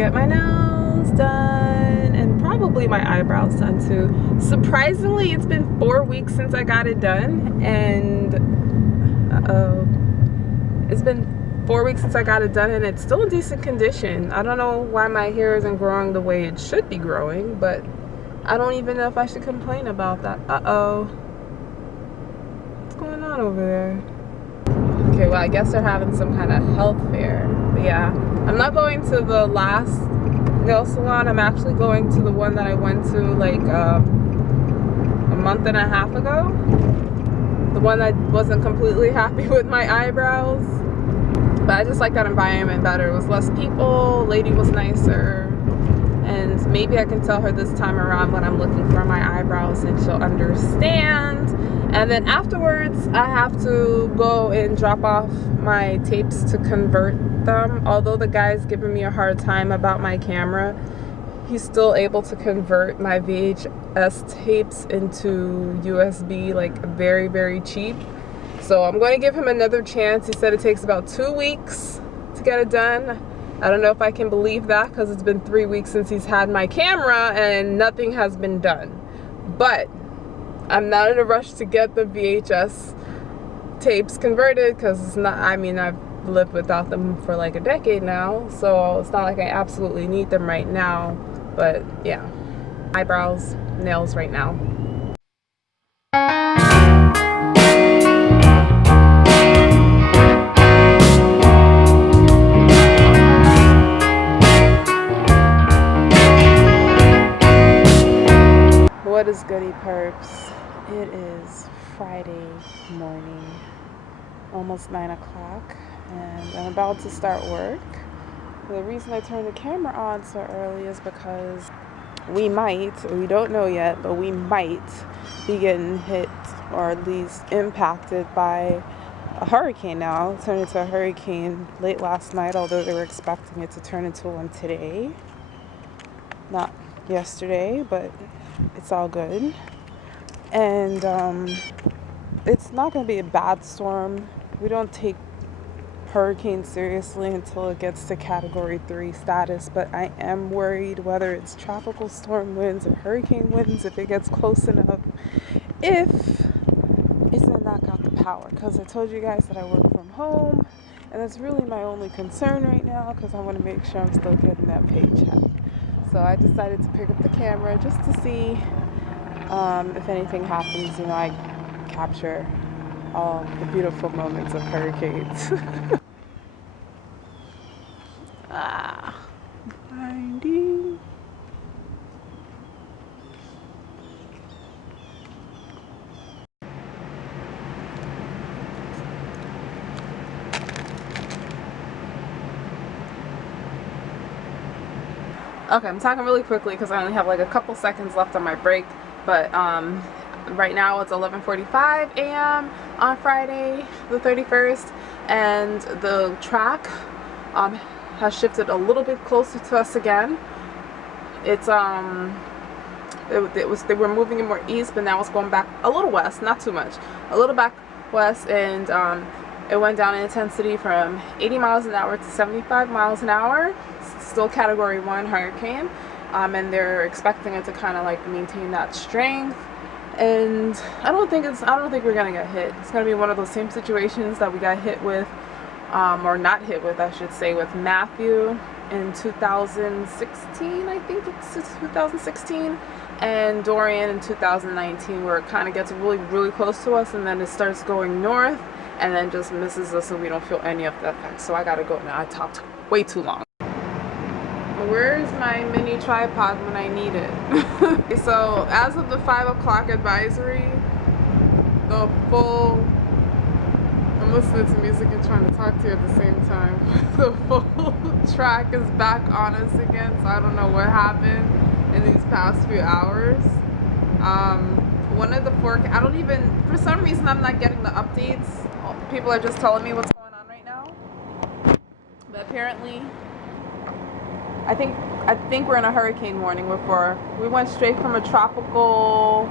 get my nails done and probably my eyebrows done too. Surprisingly, it's been 4 weeks since I got it done, and it's been 4 weeks since I got it done, and it's still in decent condition. I don't know why my hair isn't growing the way it should be growing, but I don't even know if I should complain about that. What's going on over there? Okay, well, I guess they're having some kind of health fair. But yeah, I'm not going to the last nail salon. I'm actually going to the one that I went to like a month and a half ago. The one that wasn't completely happy with my eyebrows. But I just like that environment better. It was less people, lady was nicer. And maybe I can tell her this time around what I'm looking for my eyebrows and she'll understand. And then afterwards, I have to go and drop off my tapes to convert them. Although the guy's giving me a hard time about my camera, he's still able to convert my VHS tapes into USB like very, very cheap. So I'm going to give him another chance. He said it takes about 2 weeks to get it done. I don't know if I can believe that because it's been 3 weeks since he's had my camera and nothing has been done. But I'm not in a rush to get the VHS tapes converted because it's not, I mean, I've lived without them for like a decade now, so it's not like I absolutely need them right now. But yeah, eyebrows, nails right now. What is goody perps? It is Friday morning, almost 9 o'clock, and I'm about to start work. The reason I turned the camera on so early is because we don't know yet, but we might be getting hit or at least impacted by a hurricane now. It turned into a hurricane late last night, although they were expecting it to turn into one today. Not yesterday, but it's all good. And it's not going to be a bad storm. We don't take hurricanes seriously until it gets to Category 3 status, but I am worried whether it's tropical storm winds or hurricane winds, if it gets close enough, if it's going to knock out the power. Because I told you guys that I work from home, and that's really my only concern right now, because I want to make sure I'm still getting that paycheck. So I decided to pick up the camera just to see if anything happens. You know, I capture all the beautiful moments of hurricanes. Finding. Okay, I'm talking really quickly because I only have like a couple seconds left on my break, but right now it's 11:45 a.m. on Friday the 31st, and the track has shifted a little bit closer to us again. It's they were moving it more east, but now it's going back a little west, not too much, a little back west, and it went down in intensity from 80 miles an hour to 75 miles an hour. Still Category 1 hurricane, and they're expecting it to kind of like maintain that strength. And I don't think we're gonna get hit. It's gonna be one of those same situations that we got hit with, or not hit with, I should say, with Matthew in 2016. I think it's 2016, and Dorian in 2019, where it kind of gets really, really close to us, and then it starts going north, and then just misses us, and we don't feel any of the effects. So I gotta go now. I talked way too long. Where's my mini tripod when I need it? So as of the 5 o'clock advisory, the full, I'm listening to music and trying to talk to you at the same time. The full track is back on us again, so I don't know what happened in these past few hours. One of the I don't even, for some reason I'm not getting the updates. People are just telling me what's going on right now. But apparently, I think we're in a hurricane warning before. We went straight from a tropical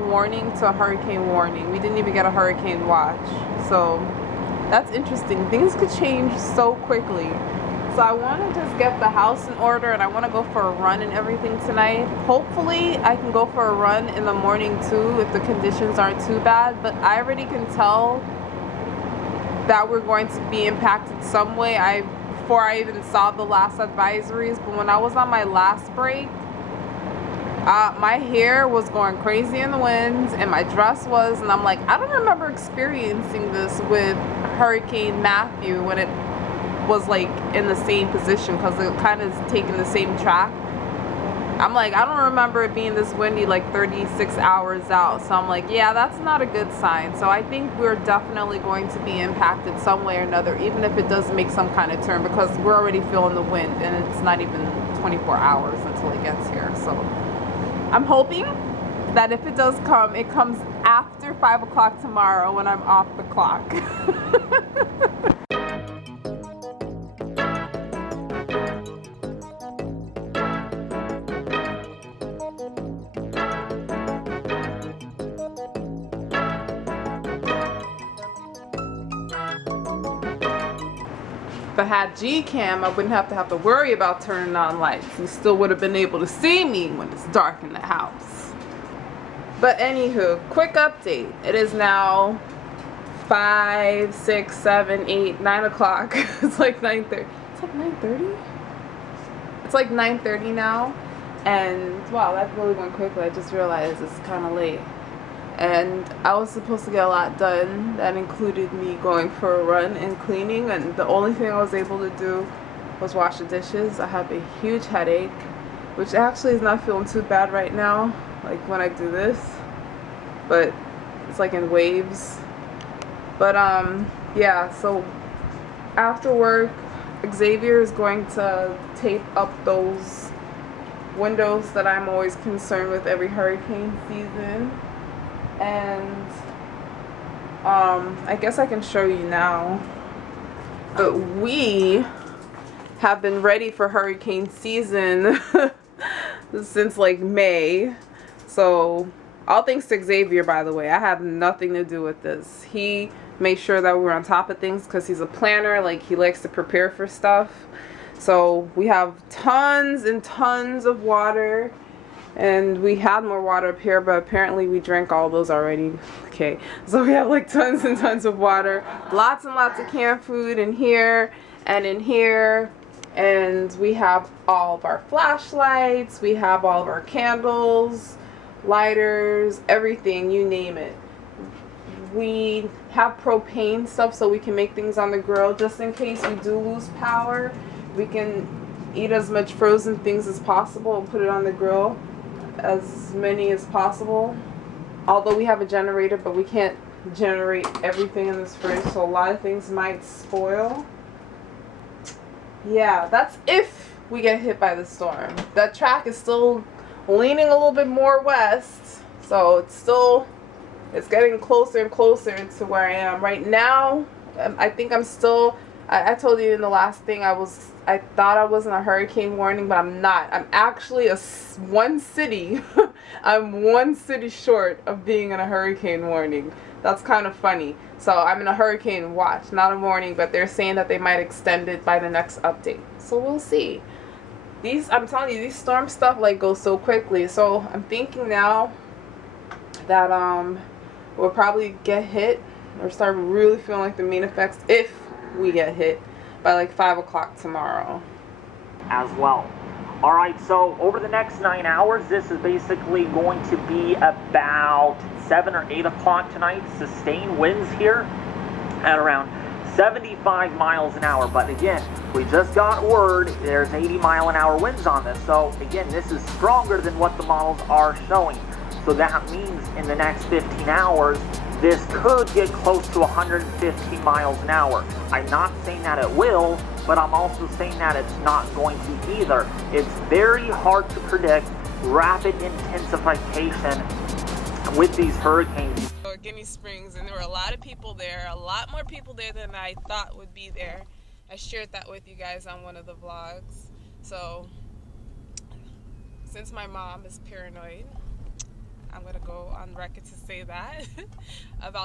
warning to a hurricane warning. We didn't even get a hurricane watch. So that's interesting. Things could change so quickly. So I want to just get the house in order, and I want to go for a run and everything tonight. Hopefully I can go for a run in the morning too if the conditions aren't too bad, but I already can tell that we're going to be impacted some way. Before I even saw the last advisories, but when I was on my last break, my hair was going crazy in the wind, and my dress was, and I'm like, I don't remember experiencing this with Hurricane Matthew when it was like in the same position, because it kind of is taking the same track. I'm like, I don't remember it being this windy like 36 hours out. So I'm like, yeah, that's not a good sign. So I think we're definitely going to be impacted some way or another, even if it does make some kind of turn, because we're already feeling the wind, and it's not even 24 hours until it gets here. So I'm hoping that if it does come, it comes after 5 o'clock tomorrow when I'm off the clock. If I had G-Cam, I wouldn't have to worry about turning on lights. You still would have been able to see me when it's dark in the house. But anywho, quick update. It is now 5, 6, 7, 8, 9 o'clock. It's like 9:30. It's like 9:30? It's like 9:30 now. And wow, that really went quickly. I just realized it's kind of late. And I was supposed to get a lot done. That included me going for a run and cleaning, and the only thing I was able to do was wash the dishes. I have a huge headache, which actually is not feeling too bad right now, like when I do this, but it's like in waves. But yeah, so after work, Xavier is going to tape up those windows that I'm always concerned with every hurricane season. And I guess I can show you now, but we have been ready for hurricane season since like May. So all thanks to Xavier, by the way. I have nothing to do with this. He made sure that we were on top of things because he's a planner. Like, he likes to prepare for stuff. So we have tons and tons of water. And we had more water up here, but apparently we drank all those already. Okay, so we have like tons and tons of water. Lots and lots of canned food in here and in here. And we have all of our flashlights. We have all of our candles, lighters, everything, you name it. We have propane stuff so we can make things on the grill. Just in case we do lose power, we can eat as much frozen things as possible and put it on the grill. As many as possible. Although we have a generator, but we can't generate everything in this fridge, so a lot of things might spoil. Yeah, that's if we get hit by the storm. That track is still leaning a little bit more west, so it's getting closer and closer to where I am right now. I think I'm still, I told you in the last thing, I thought I was in a hurricane warning, but I'm not. I'm actually one city. I'm one city short of being in a hurricane warning. That's kind of funny. So I'm in a hurricane watch, not a warning, but they're saying that they might extend it by the next update. So we'll see. I'm telling you, these storm stuff like goes so quickly. So I'm thinking now that we'll probably get hit or start really feeling like the main effects if we get hit by like 5 o'clock tomorrow as well. All right, so over the next 9 hours, this is basically going to be about 7 or 8 o'clock tonight. Sustained winds here at around 75 miles an hour. But again, we just got word there's 80-mile-an-hour winds on this. So again, this is stronger than what the models are showing. So that means in the next 15 hours, this could get close to 115 miles an hour. I'm not saying that it will, but I'm also saying that it's not going to either. It's very hard to predict rapid intensification with these hurricanes. Guinea Springs, and there were a lot of people there, a lot more people there than I thought would be there. I shared that with you guys on one of the vlogs. So since my mom is paranoid, I'm gonna go on record to say that about